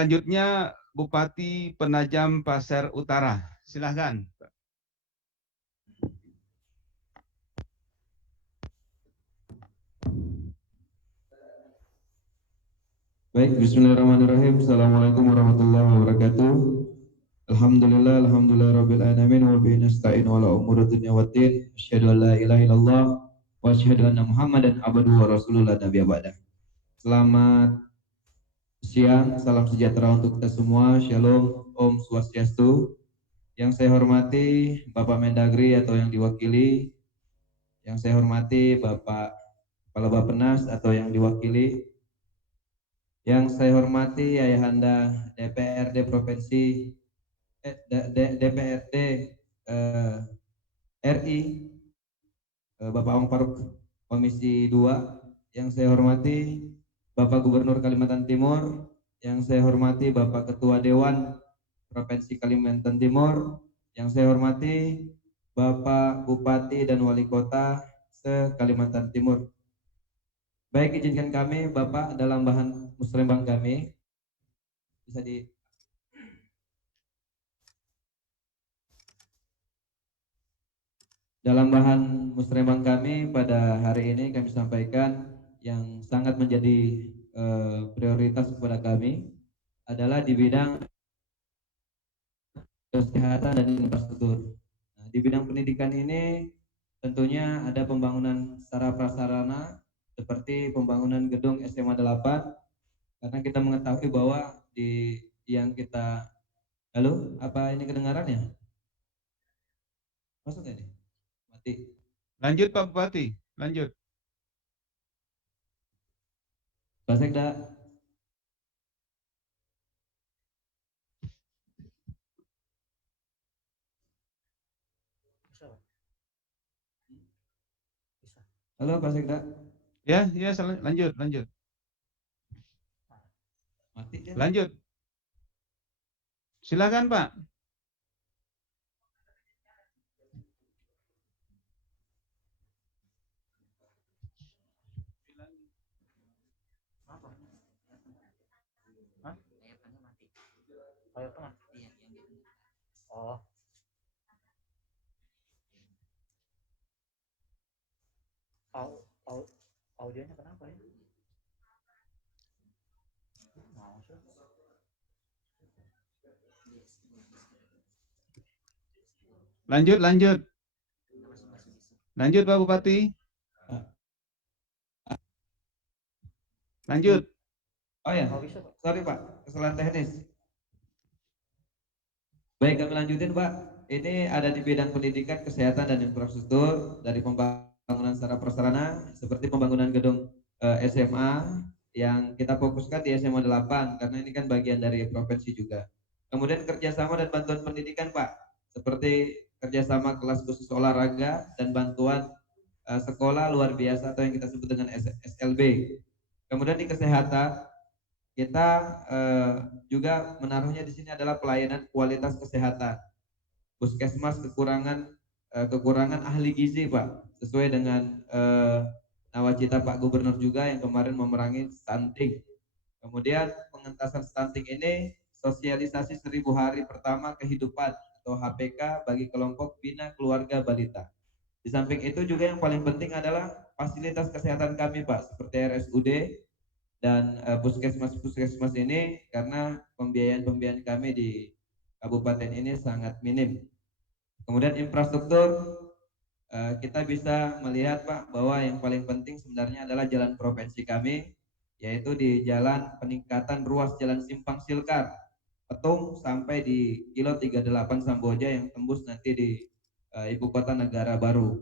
Selanjutnya Bupati Penajam Pasir Utara. Silahkan. Baik, bismillahirrahmanirrahim. Assalamualaikum warahmatullahi wabarakatuh. Alhamdulillah rabbil alamin wa bihi nasta'in wa ala umuri dunya waddin. Asyhadu an la ilaha illallah wa asyhadu anna Muhammadan abduhu wa rasuluhu la nabiyya ba'dah. Selamat siang, salam sejahtera untuk kita semua. Shalom, Om Swastiastu. Yang saya hormati Bapak Mendagri atau yang diwakili, yang saya hormati Bapak Kepala Bappenas atau yang diwakili, yang saya hormati Ayahanda DPRD Provinsi DPRD RI Bapak Om Faruk Komisi 2, yang saya hormati Bapak Gubernur Kalimantan Timur, yang saya hormati Bapak Ketua Dewan Provinsi Kalimantan Timur, yang saya hormati Bapak Bupati dan Wali Kota se-Kalimantan Timur. Baik, izinkan kami Bapak dalam bahan musrembang kami bisa di dalam bahan musrembang kami pada hari ini kami sampaikan yang sangat menjadi prioritas kepada kami adalah di bidang kesehatan dan infrastruktur. Nah, di bidang pendidikan ini tentunya ada pembangunan sarana prasarana seperti pembangunan gedung SMA 8, karena kita mengetahui bahwa di yang kita halo, apa ini kedengaran ya? Masuk ini? Mati. Lanjut Pak Bupati, lanjut. Pak Sekda. Halo Pak Sekda. Ya, lanjut, lanjut. Mati kan? Lanjut. Silakan Pak. Oh. Audionya kenapa ya? Lanjut, lanjut. Lanjut Pak Bupati. Lanjut. Oh ya, sorry Pak, kesalahan teknis. Baik, kami lanjutin Pak. Ini ada di bidang pendidikan, kesehatan, dan infrastruktur dari pembangunan sarana prasarana seperti pembangunan gedung SMA yang kita fokuskan di SMA 8 karena ini kan bagian dari provinsi juga. Kemudian kerjasama dan bantuan pendidikan Pak, seperti kerjasama kelas khusus olahraga dan bantuan sekolah luar biasa atau yang kita sebut dengan SLB. Kemudian di kesehatan kita juga menaruhnya di sini adalah pelayanan kualitas kesehatan. Puskesmas kekurangan ahli gizi Pak, sesuai dengan nawacita Pak Gubernur juga yang kemarin memerangi stunting. Kemudian pengentasan stunting ini sosialisasi 1000 hari pertama kehidupan atau HPK bagi kelompok bina keluarga balita. Di samping itu juga yang paling penting adalah fasilitas kesehatan kami Pak, seperti RSUD dan puskesmas ini, karena pembiayaan kami di kabupaten ini sangat minim. Kemudian infrastruktur, kita bisa melihat Pak bahwa yang paling penting sebenarnya adalah jalan provinsi kami, yaitu di jalan peningkatan ruas jalan Simpang Silkar Petung sampai di kilo 38 Samboja yang tembus nanti di ibu kota negara baru.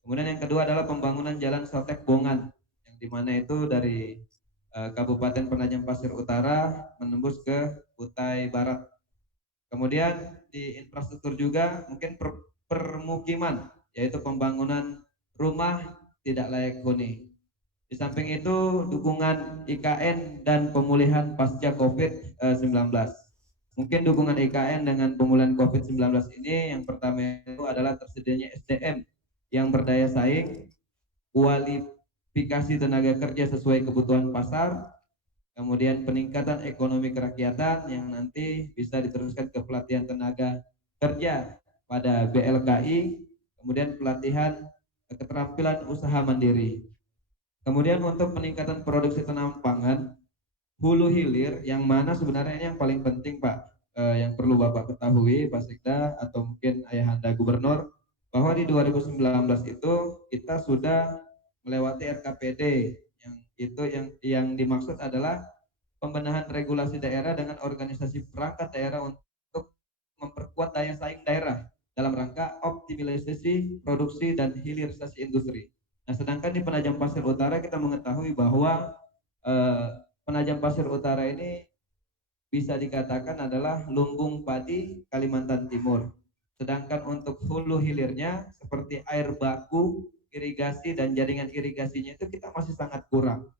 Kemudian yang kedua adalah pembangunan jalan Sotek Bongan, yang dimana itu dari Kabupaten Penajam Pasir Utara menembus ke Kutai Barat. Kemudian di infrastruktur juga mungkin permukiman, yaitu pembangunan rumah tidak layak huni. Di samping itu dukungan IKN dan pemulihan pasca COVID-19. Mungkin dukungan IKN dengan pemulihan COVID-19 ini yang pertama itu adalah tersedianya SDM yang berdaya saing, kualifikasi tenaga kerja sesuai kebutuhan pasar, kemudian peningkatan ekonomi kerakyatan yang nanti bisa diteruskan ke pelatihan tenaga kerja pada BLKI, kemudian pelatihan keterampilan usaha mandiri. Kemudian untuk peningkatan produksi tanaman pangan hulu hilir, yang mana sebenarnya ini yang paling penting Pak, yang perlu Bapak ketahui Pak Sekda atau mungkin Ayahanda Gubernur, bahwa di 2019 itu kita sudah melewati RKPD, yang itu yang dimaksud adalah pembenahan regulasi daerah dengan organisasi perangkat daerah untuk memperkuat daya saing daerah dalam rangka optimalisasi produksi dan hilirisasi industri. Nah, sedangkan di Penajam Pasir Utara kita mengetahui bahwa eh, Penajam Pasir Utara ini bisa dikatakan adalah lumbung padi Kalimantan Timur. Sedangkan untuk hulu hilirnya seperti air baku, irigasi dan jaringan irigasinya itu kita masih sangat kurang.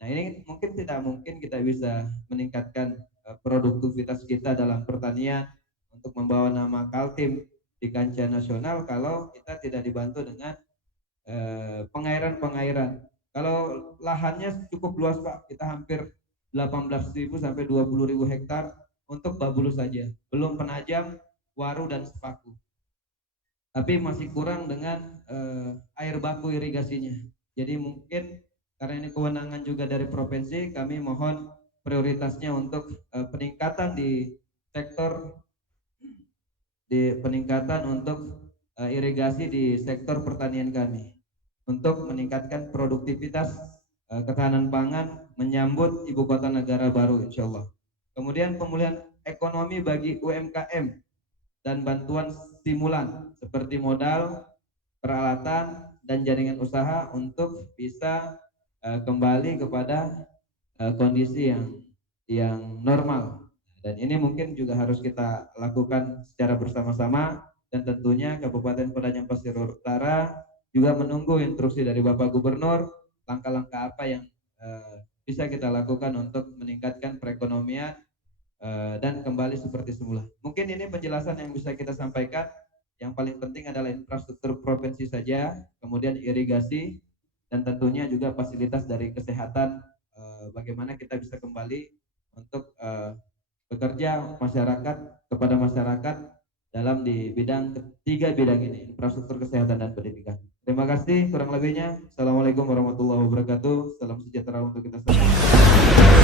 Nah, ini mungkin tidak mungkin kita bisa meningkatkan produktivitas kita dalam pertanian untuk membawa nama Kaltim di kancah nasional kalau kita tidak dibantu dengan pengairan-pengairan. Kalau lahannya cukup luas Pak, kita hampir 18.000 sampai 20.000 hektar untuk babulu saja, belum penajam, waru dan sepaku. Tapi masih kurang dengan air baku irigasinya. Jadi mungkin karena ini kewenangan juga dari provinsi, kami mohon prioritasnya untuk peningkatan di sektor peningkatan untuk irigasi di sektor pertanian kami untuk meningkatkan produktivitas ketahanan pangan menyambut ibu kota negara baru insya Allah. Kemudian pemulihan ekonomi bagi UMKM dan bantuan stimulan seperti modal, peralatan, dan jaringan usaha untuk bisa kembali kepada kondisi yang normal. Dan ini mungkin juga harus kita lakukan secara bersama-sama, dan tentunya Kabupaten Penajam Pasir Utara juga menunggu instruksi dari Bapak Gubernur langkah-langkah apa yang bisa kita lakukan untuk meningkatkan perekonomian dan kembali seperti semula. Mungkin ini penjelasan yang bisa kita sampaikan. Yang paling penting adalah infrastruktur provinsi saja, kemudian irigasi, dan tentunya juga fasilitas dari kesehatan, bagaimana kita bisa kembali untuk bekerja masyarakat kepada masyarakat dalam di bidang ketiga bidang ini, infrastruktur, kesehatan, dan pendidikan. Terima kasih, kurang lebihnya. Assalamualaikum warahmatullahi wabarakatuh. Salam sejahtera untuk kita semua.